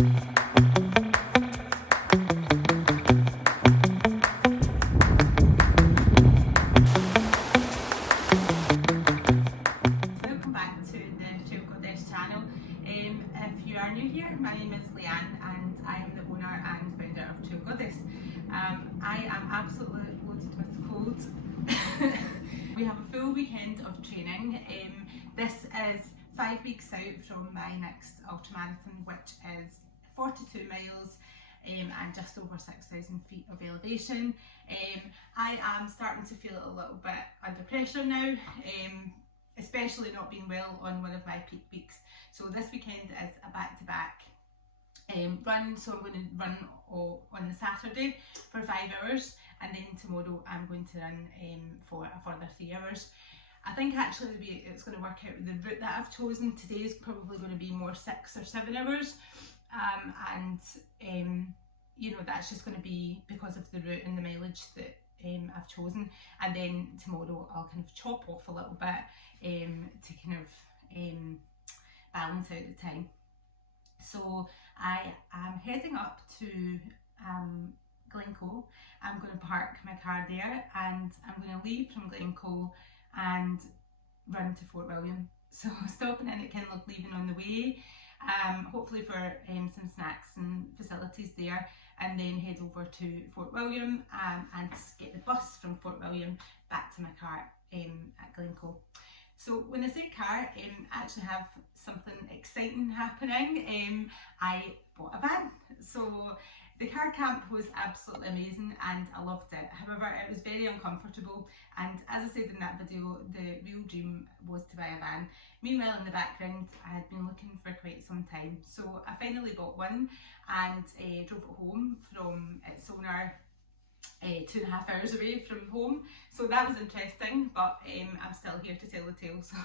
If you are new here, my name is Leanne and I am the owner and founder of Trail Goddess. I am absolutely loaded with cold. We have a full weekend of training. This is 5 weeks out from my next ultramarathon, which is 42 miles and just over 6,000 feet of elevation. I am starting to feel a little bit under pressure now, especially not being well on one of my peak weeks. So this weekend is a back-to-back run, so I'm going to run on the Saturday for 5 hours, and then tomorrow I'm going to run for a further 3 hours. I think actually it's going to work out. The route that I've chosen today is probably going to be more 6 or 7 hours, you know, that's just going to be because of the route and the mileage that I've chosen. And then tomorrow I'll kind of chop off a little bit to kind of balance out the time. So I am heading up to Glencoe. I'm going to park my car there and I'm going to leave from Glencoe and run to Fort William. So stopping in at Kinlochleven on the way, hopefully for some snacks and facilities there, and then head over to Fort William and get the bus from Fort William back to my car at Glencoe. So when I say car, I actually have something exciting happening. I bought a van. So the car camp was absolutely amazing and I loved it. However, it was very uncomfortable, and as I said in that video, the real dream was to buy a van. Meanwhile, in the background, I had been looking for quite some time. So I finally bought one and drove it home from Sonar, 2.5 hours away from home. So that was interesting, but I'm still here to tell the tale. So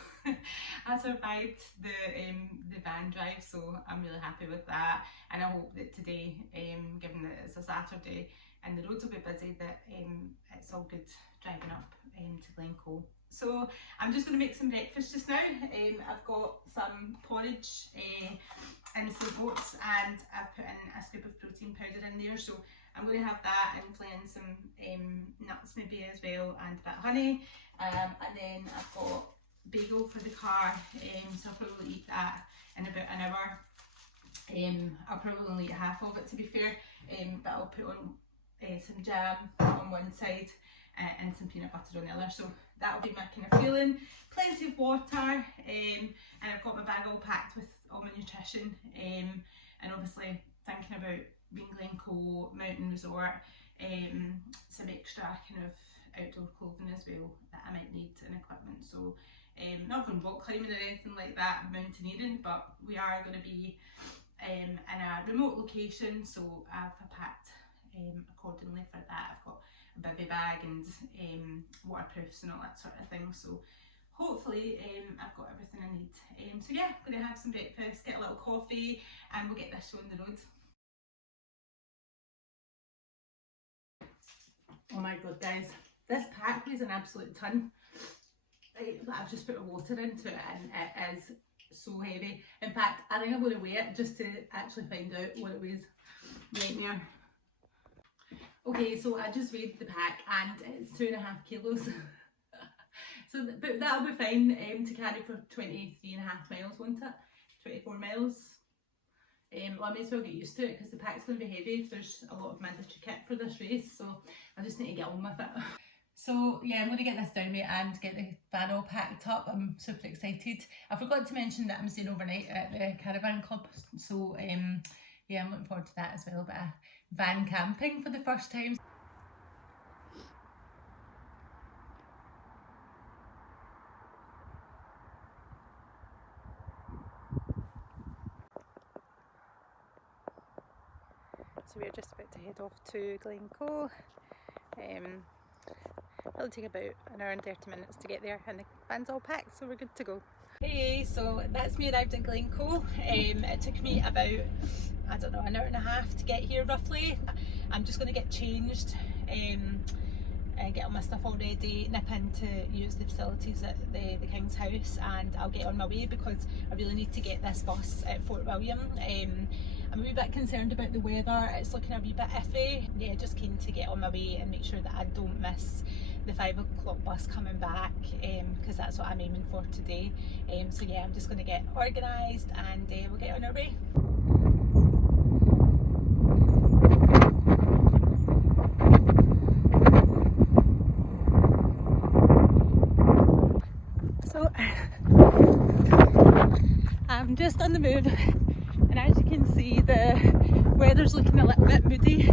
I survived the van drive, so I'm really happy with that, and I hope that today, given that it's a Saturday and the roads will be busy, that it's all good driving up to Glencoe. So I'm just going to make some breakfast just now. I've got some porridge and some oats, and I've put in a scoop of protein powder in there, so I'm going to have that and blend some nuts maybe as well, and a bit of honey, and then I've got bagel for the car, so I'll probably eat that in about an hour. I'll probably only eat half of it, to be fair, but I'll put on some jam on one side and some peanut butter on the other, so that'll be my kind of feeling. Plenty of water, and I've got my bag all packed with all my nutrition, and obviously thinking about being Glencoe mountain resort, some extra kind of outdoor clothing as well that I might need and equipment. So not going rock climbing or anything like that, mountaineering, but we are going to be in a remote location, so I've packed accordingly for that. I've got a bivy bag and waterproofs and all that sort of thing, so hopefully I've got everything I need. So yeah, I'm going to have some breakfast, get a little coffee, and we'll get this show on the road. Oh my god guys, this pack weighs an absolute ton. I've just put water into it and it is so heavy. In fact, I think I'm going to weigh it just to actually find out what it weighs. Nightmare. Okay, so I just weighed the pack and it's 2.5 kilos. So, but that'll be fine to carry for 23.5 miles, won't it? 24 miles. Well, I may as well get used to it because the pack's going to be heavy. There's a lot of mandatory kit for this race, so I just need to get on with it. So yeah, I'm going to get this down, mate, and get the van all packed up. I'm super excited. I forgot to mention that I'm staying overnight at the caravan club, so yeah, I'm looking forward to that as well. A bit of van camping for the first time. So we're just about to head off to Glencoe. It'll take about an hour and 30 minutes to get there, and the van's all packed, so we're good to go. Hey, so that's me arrived at Glencoe. It took me about, I don't know, an hour and a half to get here roughly. I'm just going to get changed, get all my stuff all ready, nip in to use the facilities at the King's House, and I'll get on my way because I really need to get this bus at Fort William. I'm a wee bit concerned about the weather. It's looking a wee bit iffy. Yeah, just keen to get on my way and make sure that I don't miss the 5 o'clock bus coming back, because that's what I'm aiming for today. So yeah, I'm just going to get organised and we'll get on our way. So I'm just on the move, and as you can see, the weather's looking a little bit moody.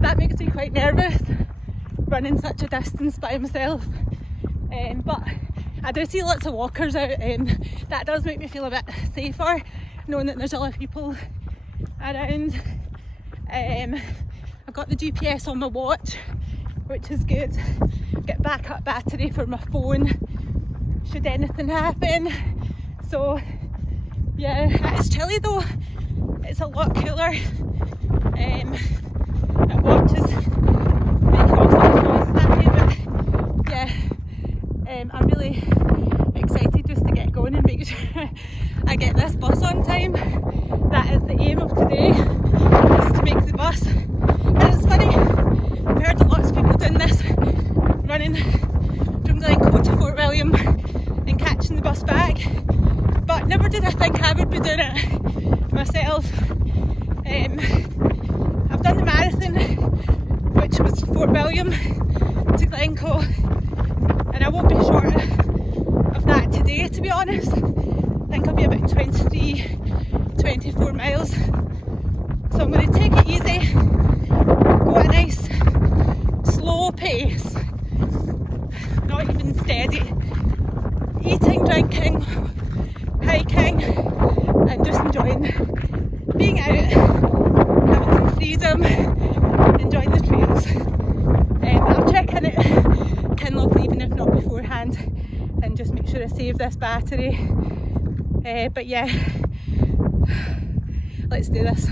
That makes me quite nervous, running such a distance by myself, but I do see lots of walkers out, that does make me feel a bit safer, knowing that there's a lot of people around. I've got the GPS on my watch, which is good. Get backup battery for my phone should anything happen. So yeah, it's chilly though, it's a lot cooler. My watch is making all sorts of noise that way, but yeah, I'm really excited just to get going and make sure I get this bus on time. That is the aim of today, is to make the bus. And it's funny, I've heard lots of people doing this, running from Glencoe to Fort William and catching the bus back, but never did I think I would be doing it myself. I've done the marathon, which was Fort William to Glencoe, and I won't be short of that today, to be honest. I think I'll be about 23, 24 miles. So I'm going to take it easy, go at a nice slow pace, not even steady, eating, drinking, hiking, and just enjoying being out, having some freedom, enjoying the trails. I'll check in at Kinlochleven if not beforehand, and just make sure I save this battery. But yeah, let's do this.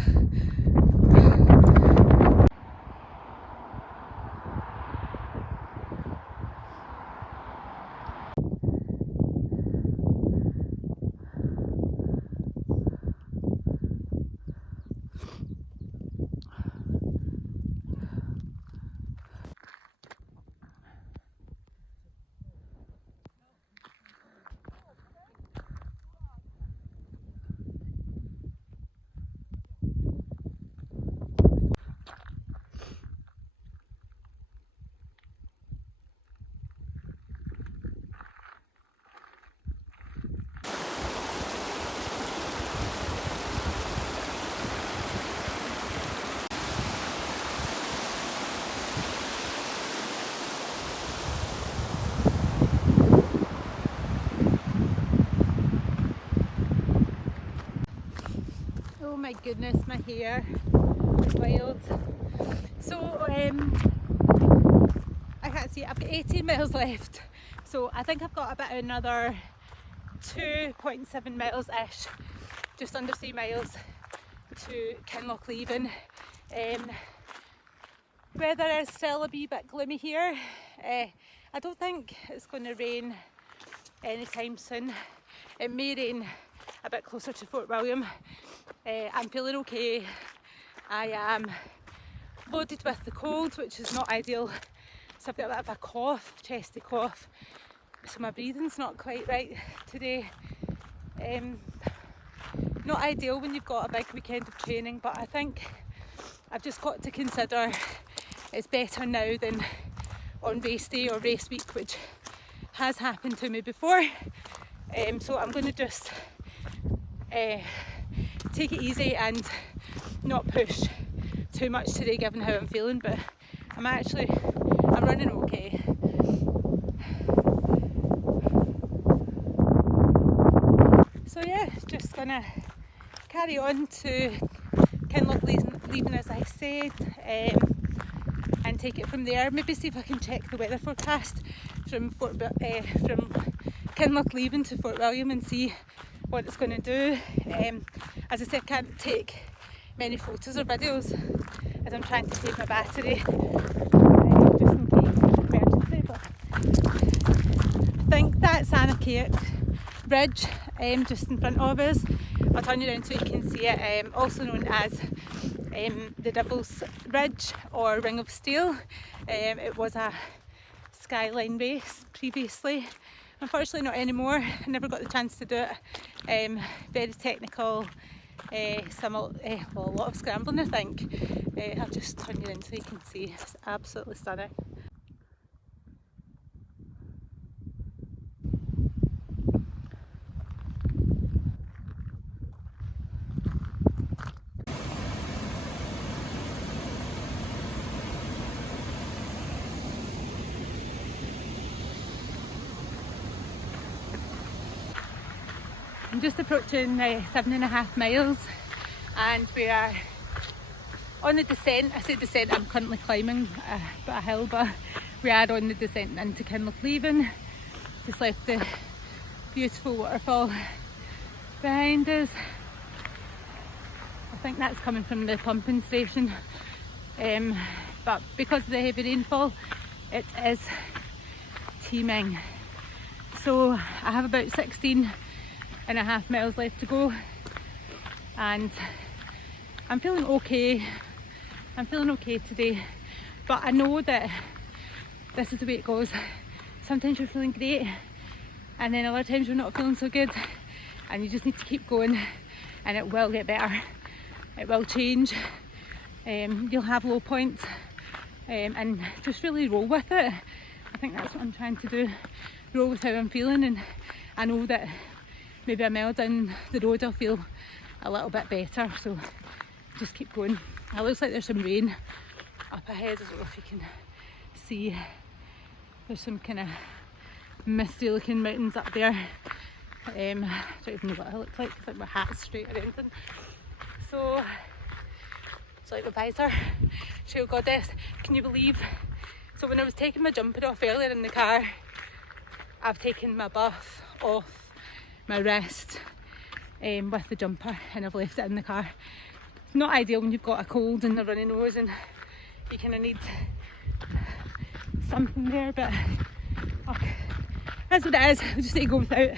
Oh my goodness, my hair is wild. So I can't see, I've got 18 miles left, so I think I've got about another 2.7 miles ish, just under 3 miles to Kinlochleven. Weather is still a wee bit gloomy here. I don't think it's going to rain anytime soon. It may rain a bit closer to Fort William. I'm feeling okay. I am loaded with the cold, which is not ideal. So I've got a bit of a cough, chesty cough. So my breathing's not quite right today. Not ideal when you've got a big weekend of training, but I think I've just got to consider it's better now than on race day or race week, which has happened to me before. So I'm going to just take it easy and not push too much today given how I'm feeling, but I'm running okay. So yeah, just gonna carry on to Kinlochleven as I said, and take it from there. Maybe see if I can check the weather forecast from Kinlochleven to Fort William and see what it's going to do. As I said, I can't take many photos or videos as I'm trying to save my battery, just in case of an emergency. But I think that's Anarchaic Bridge just in front of us. I'll turn you around so you can see it, also known as the Devil's Ridge or Ring of Steel. It was a skyline race previously, unfortunately not anymore. I never got the chance to do it. Very technical, well, a lot of scrambling I think. I'll just turn you around so you can see. It's absolutely stunning. I'm just approaching 7.5 miles and we are on the descent. I say descent, I'm currently climbing a hill, but we are on the descent into Kinlochleven. Just left the beautiful waterfall behind us. I think that's coming from the pumping station, but because of the heavy rainfall it is teeming. So I have about 16.5 miles left to go and I'm feeling okay. I'm feeling okay today, but I know that this is the way it goes. Sometimes you're feeling great and then other times you're not feeling so good, and you just need to keep going and it will get better. It will change. You'll have low points, and just really roll with it. I think that's what I'm trying to do, roll with how I'm feeling, and I know that maybe a mile down the road I'll feel a little bit better, so just keep going. It looks like there's some rain up ahead. I don't know if you can see. There's some kind of misty looking mountains up there. I don't even know what it looks like. It's like my hat's straight or anything. So it's like the visor. Trail Goddess, can you believe? So when I was taking my jumper off earlier in the car, I've taken my buff off my wrist with the jumper and I've left it in the car. It's not ideal when you've got a cold and a runny nose and you kind of need something there, but okay, that's what it is. I just need to go without.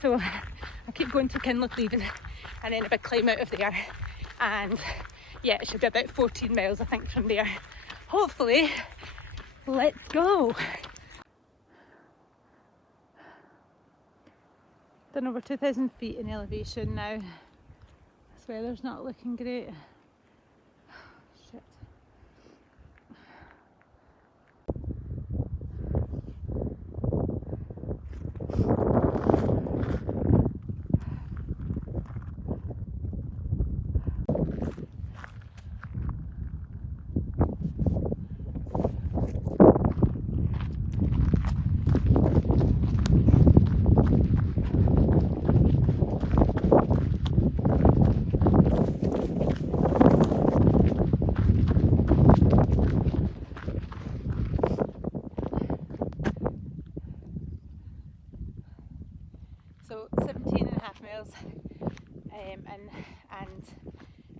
So I keep going to Kinlochleven and then a big climb out of there, and yeah, it should be about 14 miles I think from there. Hopefully. Let's go. Done over 2,000 feet in elevation now. This weather's not looking great. Shit. So 17.5 miles and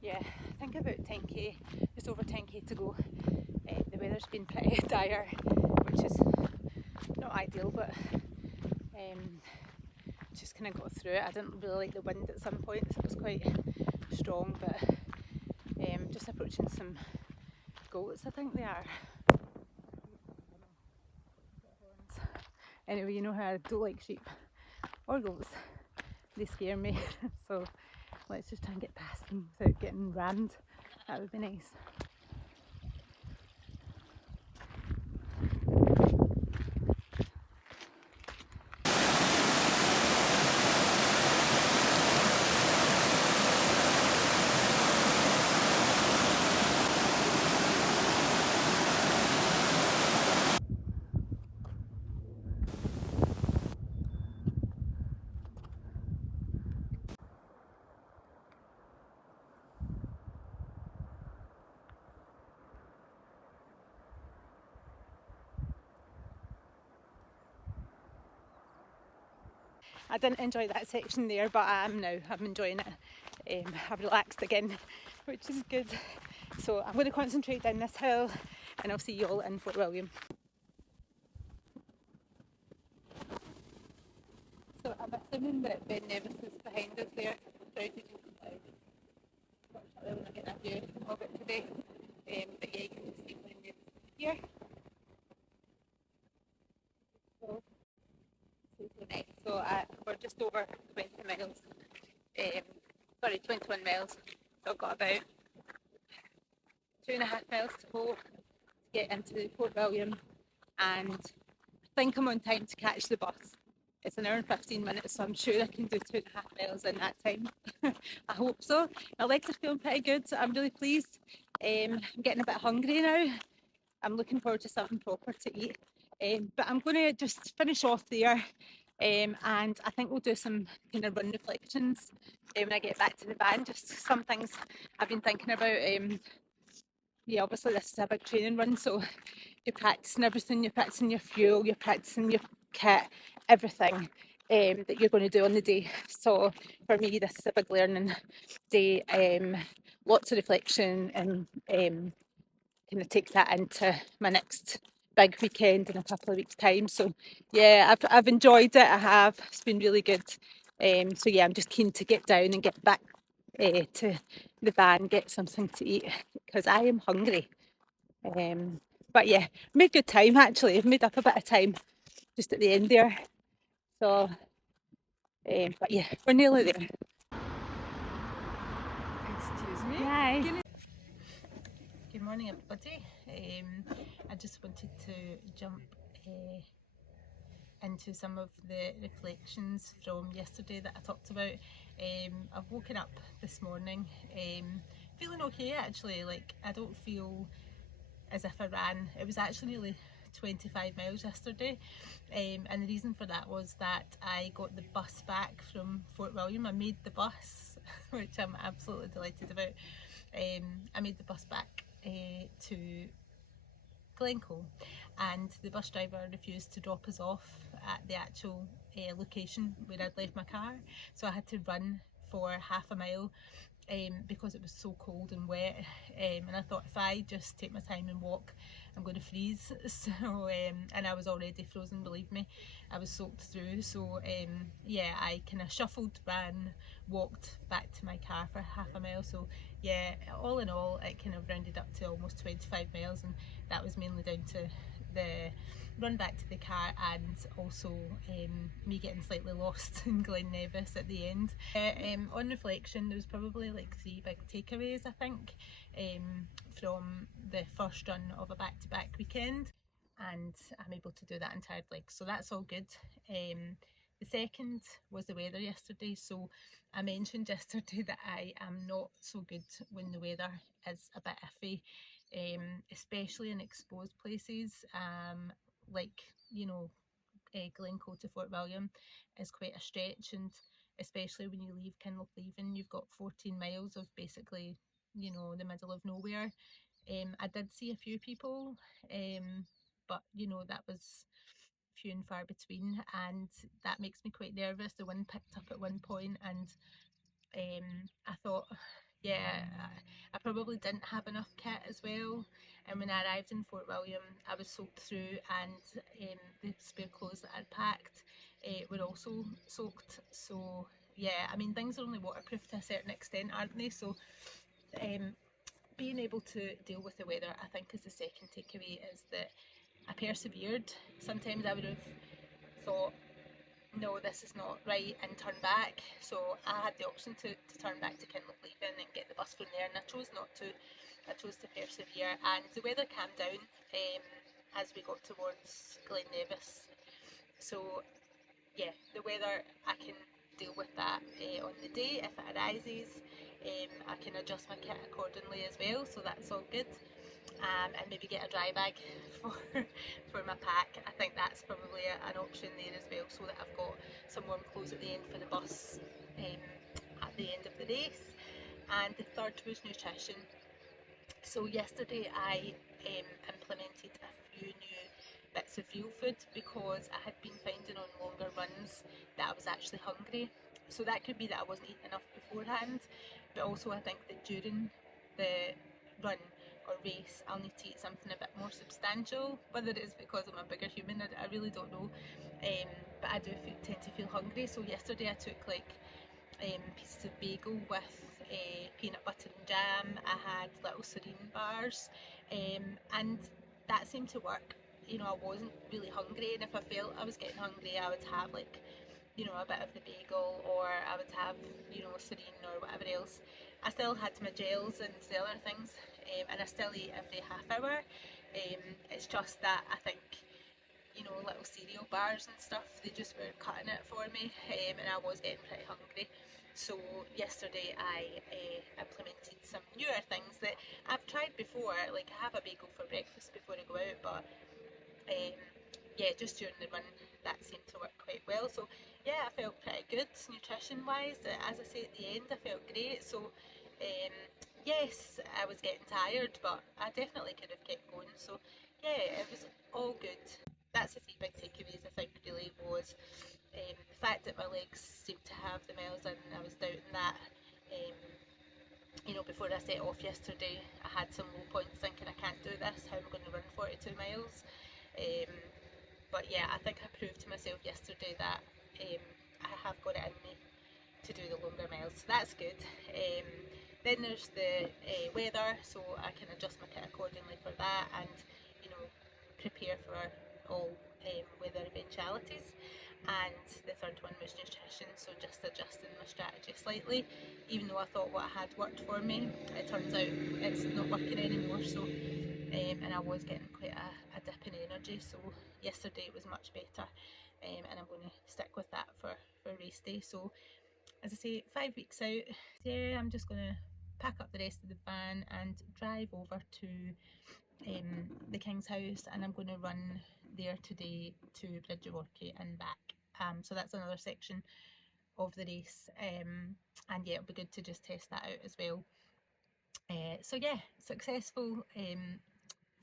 yeah, I think about 10k, just over 10k to go. The weather's been pretty dire, which is not ideal, but just kind of got through it. I didn't really like the wind at some points, it was quite strong, but just approaching some goats, I think they are. Anyway, you know how I don't like sheep or goats, they scare me. So let's just try and get past them without getting rammed. That would be nice. I didn't enjoy that section there, but I am now. I'm enjoying it. I've relaxed again, which is good. So I'm going to concentrate down this hill and I'll see you all in Fort William. So I'm assuming that Ben Nevis is behind us there. Sorry, did you hungry. But yeah, you can see Glencoe here. So we're just over 20 miles, sorry, 21 miles. So I've got about 2.5 miles to go to get into Port William, and I think I'm on time to catch the bus. It's an hour and 15 minutes, so I'm sure I can do 2.5 miles in that time. I hope so. My legs are feeling pretty good, so I'm really pleased. I'm getting a bit hungry now. I'm looking forward to something proper to eat. But I'm going to just finish off there, and I think we'll do some kind of run reflections when I get back to the van. Just some things I've been thinking about. Yeah, obviously this is a big training run, so you're practicing everything. You're practicing your fuel, you're practicing your kit, everything that you're going to do on the day. So for me, this is a big learning day. Lots of reflection, and kind of take that into my next big weekend in a couple of weeks' time. So yeah, I've enjoyed it. I have. It's been really good. So yeah, I'm just keen to get down and get back to the van, get something to eat because I am hungry. But yeah, made good time actually. I've made up a bit of time just at the end there. So, but yeah, we're nearly there. Excuse me? Hi. Good morning, everybody. I just wanted to jump into some of the reflections from yesterday that I talked about. I've woken up this morning feeling okay actually. Like, I don't feel as if I ran. It was actually nearly 25 miles yesterday, and the reason for that was that I got the bus back from Fort William. I made the bus, which I'm absolutely delighted about. I made the bus back to Glencoe, and the bus driver refused to drop us off at the actual location where I'd left my car, so I had to run for half a mile because it was so cold and wet, and I thought if I just take my time and walk, I'm going to freeze. So and I was already frozen, believe me, I was soaked through. So yeah, I kind of shuffled, ran, walked back to my car for half a mile. So yeah, all in all, it kind of rounded up to almost 25 miles, and that was mainly down to the run back to the car and also me getting slightly lost in Glen Nevis at the end. On reflection, there was probably like 3 big takeaways, I think, from the first run of a back-to-back weekend, and I'm able to do that entirely, so that's all good. The second was the weather yesterday. So I mentioned yesterday that I am not so good when the weather is a bit iffy, especially in exposed places, like, you know, Glencoe to Fort William is quite a stretch, and especially when you leave Kinlochleven, you've got 14 miles of basically, you know, the middle of nowhere. I did see a few people, but you know, that was few and far between, and that makes me quite nervous. The wind picked up at one point, and I thought, yeah, I probably didn't have enough kit as well. And when I arrived in Fort William, I was soaked through, and the spare clothes that I'd packed were also soaked. So yeah, I mean, things are only waterproof to a certain extent, aren't they? So being able to deal with the weather, I think, is the second takeaway, is that I persevered. Sometimes I would have thought, no, this is not right, and turn back. So I had the option to turn back to Kinlochleven and get the bus from there, and I chose not to. I chose to persevere, and the weather calmed down as we got towards Glen Nevis. So yeah, the weather, I can deal with that on the day if it arises. I can adjust my kit accordingly as well, so that's all good. And maybe get a dry bag for my pack. I think that's probably an option there as well, so that I've got some warm clothes at the end for the bus at the end of the race. And the third was nutrition. So yesterday I implemented a few new bits of real food because I had been finding on longer runs that I was actually hungry. So that could be that I wasn't eating enough beforehand, but also I think that during the run or race I'll need to eat something a bit more substantial. Whether it is because I'm a bigger human, I really don't know, but I do tend to feel hungry. So yesterday I took like pieces of bagel with peanut butter and jam, I had little serene bars, and that seemed to work. You know, I wasn't really hungry, and if I felt I was getting hungry, I would have like, you know, a bit of the bagel, or I would have, you know, serene or whatever else. I still had my gels and the other things, and I still eat every half hour. It's just that I think, you know, little cereal bars and stuff, they just were cutting it for me, and I was getting pretty hungry. So yesterday I implemented some newer things that I've tried before. Like, I have a bagel for breakfast before I go out, but yeah, just during the run that seemed to work quite well. So yeah, I felt pretty good nutrition wise. As I say, at the end I felt great. So yes, I was getting tired, but I definitely could have kept going. So yeah, it was all good. That's the three big takeaways, I think, really was the fact that my legs seemed to have the miles in. I was doubting that. You know, before I set off yesterday, I had some low points thinking, I can't do this, how am I going to run 42 miles? But yeah, I think I proved to myself yesterday that I have got it in me to do the longer miles, so that's good. Then there's the weather, so I can adjust my kit accordingly for that, and you know, prepare for all weather eventualities. And the third one was nutrition, so just adjusting my strategy slightly. Even though I thought what I had worked for me, it turns out it's not working anymore. So and I was getting quite a dip in energy, so yesterday it was much better, and I'm going to stick with that for race day. So as I say, 5 weeks out, yeah, I'm just going to pack up the rest of the van and drive over to the King's House, and I'm going to run there today to Bridge of Orchy and back. So that's another section of the race, and yeah, it'll be good to just test that out as well. So yeah, successful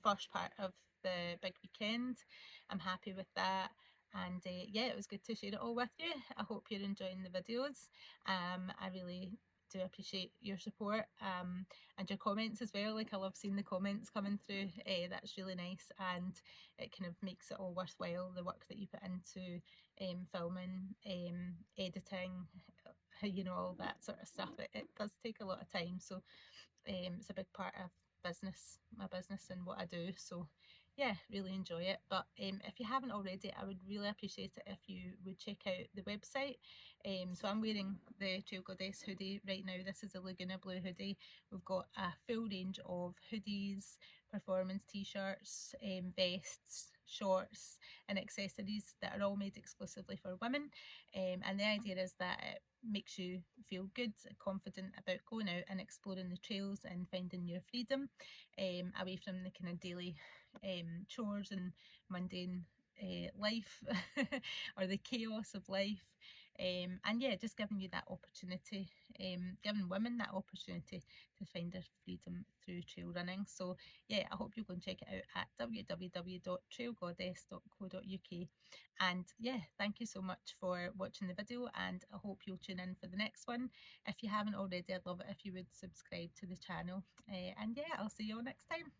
first part of the big weekend. I'm happy with that, and yeah, it was good to share it all with you. I hope you're enjoying the videos. I really do appreciate your support, and your comments as well. Like, I love seeing the comments coming through. That's really nice, and it kind of makes it all worthwhile, the work that you put into filming, editing, you know, all that sort of stuff. It does take a lot of time, so it's a big part of my business and what I do. So yeah, really enjoy it. But if you haven't already, I would really appreciate it if you would check out the website. So I'm wearing the Trail Goddess hoodie right now. This is a Laguna blue hoodie. We've got a full range of hoodies, performance t-shirts, vests, shorts and accessories that are all made exclusively for women, and the idea is that it makes you feel good, confident about going out and exploring the trails and finding your freedom, away from the kind of daily chores and mundane life or the chaos of life, and yeah, just giving you that opportunity, giving women that opportunity to find their freedom through trail running. So yeah, I hope you'll go and check it out at www.trailgoddess.co.uk. And yeah, thank you so much for watching the video, and I hope you'll tune in for the next one. If you haven't already, I'd love it if you would subscribe to the channel, and yeah, I'll see you all next time.